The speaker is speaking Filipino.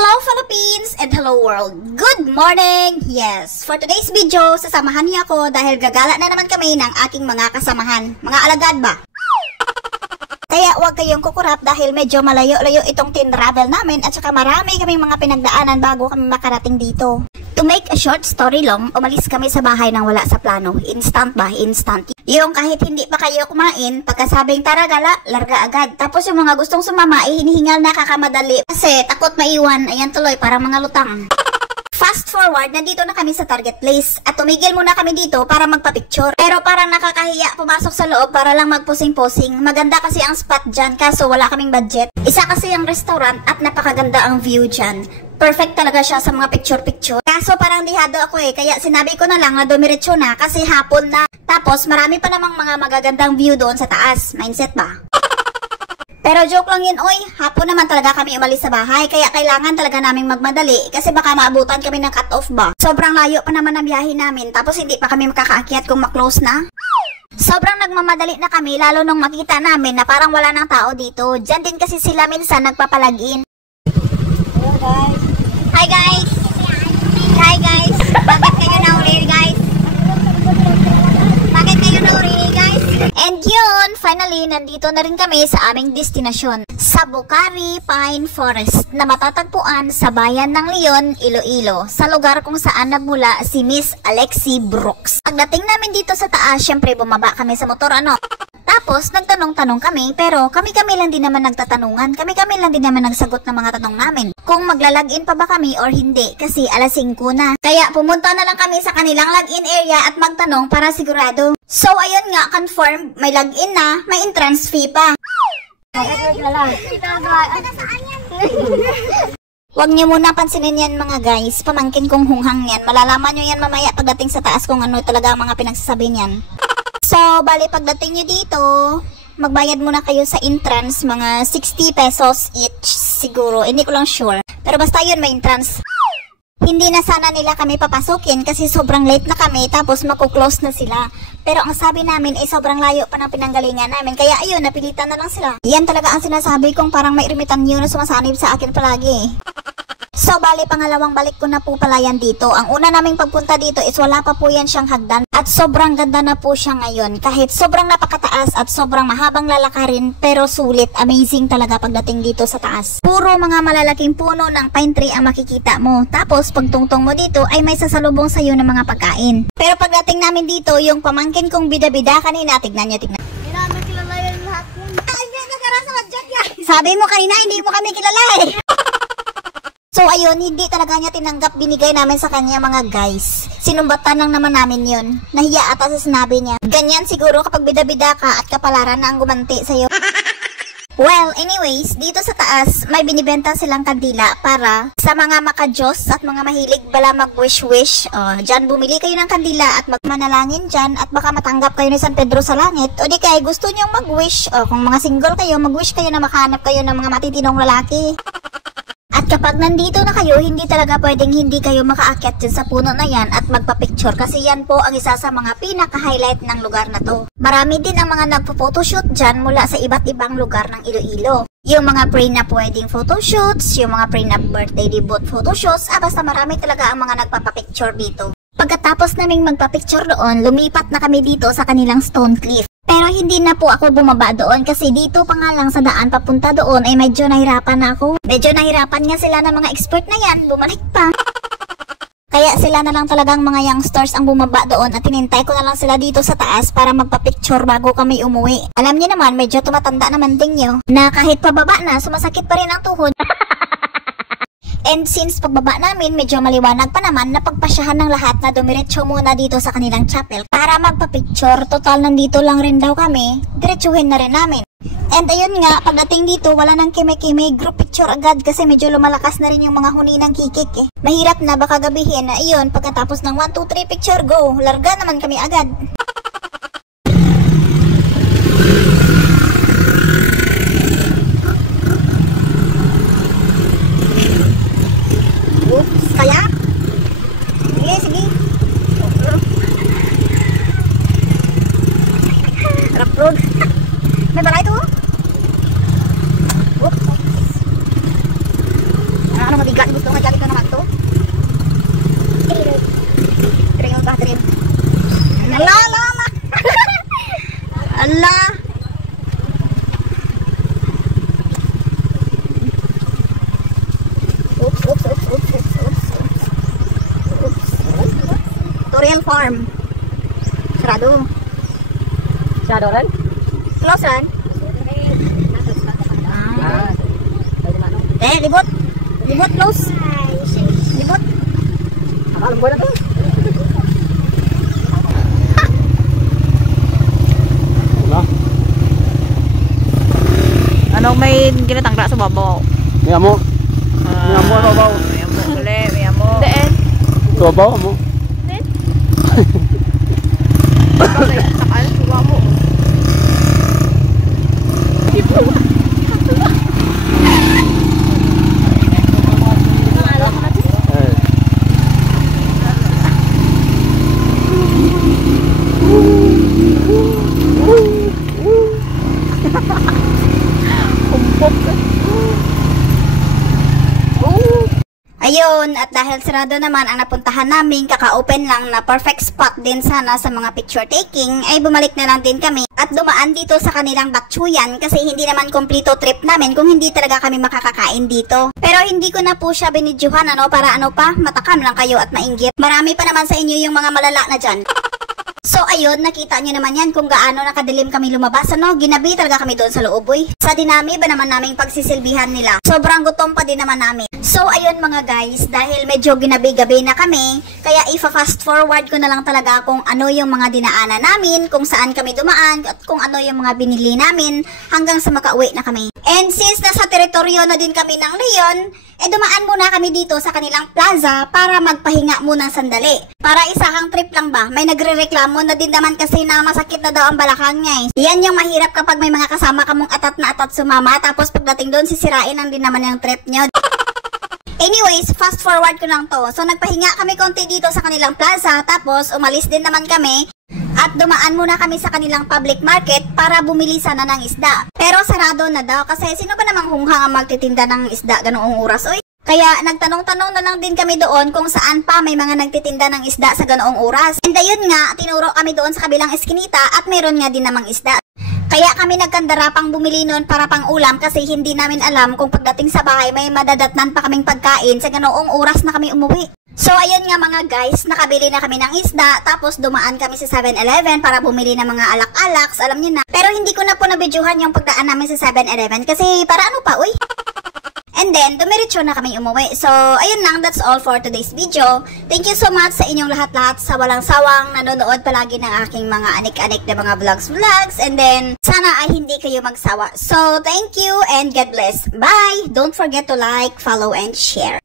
Hello Philippines and hello world! Good morning! Yes, for today's video, sasamahan niyo ako dahil gagala na naman kami ng aking mga kasamahan. Mga alagad ba? Kaya huwag kayong kukurap dahil medyo malayo-layo itong tin-travel namin at saka marami kaming mga pinagdaanan bago kami makarating dito. To make a short story long, umalis kami sa bahay nang wala sa plano. Instant ba? Instant. Yung kahit hindi pa kayo kumain, pagkasabing tara gala, larga agad. Tapos yung mga gustong sumama ay hinihingal na kakamadali. Kasi takot maiwan, ayan tuloy parang mga lutang. Fast forward, nandito na kami sa target place at tumigil muna kami dito para magpa-picture. Pero parang nakakahiya pumasok sa loob para lang magpusing-pusing. Maganda kasi ang spot dyan kaso wala kaming budget. Isa kasi ang restaurant at napakaganda ang view dyan. Perfect talaga siya sa mga picture-picture. Kaso parang dihado ako kaya sinabi ko na lang na dumiretso na kasi hapon na. Tapos marami pa namang mga magagandang view doon sa taas. Mindset ba? Pero joke lang yun, oy. Hapon naman talaga kami umalis sa bahay kaya kailangan talaga naming magmadali kasi baka maabutan kami ng cut-off ba. Sobrang layo pa naman ang biyahe namin tapos hindi pa kami makakaakyat kung ma-close na. Sobrang nagmamadali na kami lalo nung makita namin na parang wala ng tao dito. Diyan din kasi sila minsan nagpapalagin. Hello guys. Hi guys. Hi guys. Bakit kayo nahuli guys? Bakit kayo nahuli guys? And yun, finally, nandito na rin kami sa aming destinasyon. Sa Bucari Pine Forest na matatagpuan sa bayan ng Leon, Iloilo. Sa lugar kung saan nagmula si Miss Alexi Brooks. Pagdating namin dito sa taas, syempre bumaba kami sa motor Tapos, nagtanong-tanong kami, pero kami-kami lang din naman nagtatanungan. Kami-kami lang din naman nagsagot ng mga tanong namin. Kung magla-login pa ba kami or hindi, kasi alas 5 na. Kaya pumunta na lang kami sa kanilang login area at magtanong para sigurado. So, ayun nga, confirm, may login na, may entrance fee pa. Huwag niyo muna pansinin yan mga guys. Pamangkin kong hunghang yan. Malalaman nyo yan mamaya pagdating sa taas kung ano talaga ang mga pinagsasabi niyan. So, bali pagdating nyo dito, magbayad muna kayo sa entrance, mga 60 pesos each siguro. Hindi ko lang sure. Pero basta yun, may entrance. Hindi na sana nila kami papasukin kasi sobrang late na kami tapos makuklose na sila. Pero ang sabi namin ay sobrang layo pa ng pinanggalingan namin. Kaya ayun, napilitan na lang sila. Yan talaga ang sinasabi kong parang may irimitan nyo na sumasanib sa akin palagi. So, bali, pangalawang balik ko na po pala yan dito. Ang una naming pagpunta dito is wala pa po yan siyang hagdan. At sobrang ganda na po siya ngayon. Kahit sobrang napakataas at sobrang mahabang lalakarin, pero sulit. Amazing talaga pagdating dito sa taas. Puro mga malalaking puno ng pine tree ang makikita mo. Tapos, pagtungtong mo dito ay may sasalubong sa'yo ng mga pagkain. Pero pagdating namin dito, yung pamangkin kong bida-bida kanina, tignan nyo, tignan. Hindi namin kilala yung lahat yun. Ay, hindi nakarasa ka dyan, guys. Sabi mo kanina, hindi mo kami kilala So ayun, hindi talaga niya tinanggap binigay namin sa kanya mga guys. Sinumbatan lang naman namin yun. Nahiya ata sa sinabi niya. Ganyan siguro kapag bida-bida ka at kapalaran na ang gumanti sa'yo. Well, anyways, dito sa taas, may binibenta silang kandila para sa mga makajos at mga mahilig bala mag-wish-wish. Dyan bumili kayo ng kandila at magmanalangin dyan at baka matanggap kayo ni San Pedro sa langit. O di kaya gusto nyong mag-wish. Kung mga single kayo, mag-wish kayo na makahanap kayo ng mga matitinong lalaki. At kapag nandito na kayo, hindi talaga pwedeng hindi kayo makaakyat dyan sa puno na yan at magpa-picture kasi yan po ang isa sa mga pinaka-highlight ng lugar na to. Marami din ang mga nagpo-photoshoot dyan mula sa iba't ibang lugar ng Iloilo. Yung mga pre-nap wedding photoshoots, yung mga pre-nap birthday debut photoshoots, basta marami talaga ang mga nagpapa-picture dito. Pagkatapos naming magpa-picture doon, lumipat na kami dito sa kanilang stone cliff. Pero hindi na po ako bumaba doon kasi dito pa nga lang sa daan papunta doon ay medyo nahirapan na ako. Medyo nahirapan nga sila ng mga expert na yan, bumalik pa. Kaya sila na lang talagang mga youngsters ang bumaba doon at tinintay ko na lang sila dito sa taas para magpa-picture bago kami umuwi. Alam niyo naman, medyo tumatanda naman din nyo na kahit pababa na, sumasakit pa rin ang tuhod. And since pagbaba namin, medyo maliwanag pa naman na pagpasyahan ng lahat na dumiretso muna dito sa kanilang chapel para magpa-picture. Total nandito lang rin daw kami, diretsuhin na rin namin. And ayun nga, pagdating dito, wala nang kime-kime, group picture agad kasi medyo lumalakas na rin yung mga huni ng kikik Mahirap na baka gabihin na ayun, pagkatapos ng 1, 2, 3 picture, go! Larga naman kami agad. Oops, kaya? Sige, sige. Rough road. May balay to? Oops. Ano mabigat gusto nga dyan ito naman to? Drill ka, drill. Ala, ala, ala. Ala. Oops, oops, oops, oops, oops, oops, oops. Toriel Farm. Sarado. Sarado rin? Close rin? Libot. Libot, close. Libot. Alam ko na to. Anong may ginatangka sa babaw? May amo. May amo ang babaw. May amo. Uli, may amo. Deen. Sa babaw amo. Deen. Sakal, suwa mo. Ayun, at dahil sarado naman ang napuntahan namin, kaka-open lang na perfect spot din sana sa mga picture taking, ay bumalik na lang din kami at dumaan dito sa kanilang batsuyan kasi hindi naman kompleto trip namin kung hindi talaga kami makakakain dito. Pero hindi ko na po siya binidyuhan para matakam lang kayo at mainggit. Marami pa naman sa inyo yung mga malala na dyan. So ayun, nakita nyo naman yan kung gaano nakadilim kami lumabas, ginabi talaga kami doon sa loob, boy. Sa dinami ba naman naming pagsisilbihan nila, sobrang gutom pa din naman namin. So ayun mga guys, dahil medyo ginabi-gabi na kami, kaya ifa-fast forward ko na lang talaga kung ano yung mga dinaanan namin, kung saan kami dumaan, at kung ano yung mga binili namin, hanggang sa makauwi na kami. And since nasa teritoryo na din kami ng Leon, dumaan muna kami dito sa kanilang plaza para magpahinga muna sandali. Para isahang trip lang ba, may nagre-reklamo na din naman kasi na masakit na daw ang balakang niya. Yan yung mahirap kapag may mga kasama ka mong atat na atat sumama, tapos pagdating doon sisirain ang din naman yung trip nyo. Anyways, fast forward ko lang to. So nagpahinga kami konti dito sa kanilang plaza, tapos umalis din naman kami. At dumaan muna kami sa kanilang public market para bumili sana ng isda. Pero sarado na daw kasi sino ba namang hunghang ang magtitinda ng isda ganoong oras, oy? Kaya nagtanong-tanong na lang din kami doon kung saan pa may mga nagtitinda ng isda sa ganoong oras. And ayun nga, tinuro kami doon sa kabilang eskinita at meron nga din namang isda. Kaya kami nagkandara pang bumili noon para pang ulam kasi hindi namin alam kung pagdating sa bahay may madadatnan pa kaming pagkain sa ganoong oras na kami umuwi. So ayun nga mga guys, nakabili na kami ng isda, tapos dumaan kami sa 7-Eleven para bumili ng mga alak-alaks, alam niyo na. Pero hindi ko na po nabidyohan yung pagdaan namin sa 7-Eleven kasi para ano pa, uy? And then, dumiretso na kami umuwi. So, ayun lang, that's all for today's video. Thank you so much sa inyong lahat-lahat sa walang sawang nanonood palagi ng aking mga anik-anik na mga vlogs. And then, sana ay hindi kayo magsawa. So, thank you and God bless. Bye! Don't forget to like, follow, and share.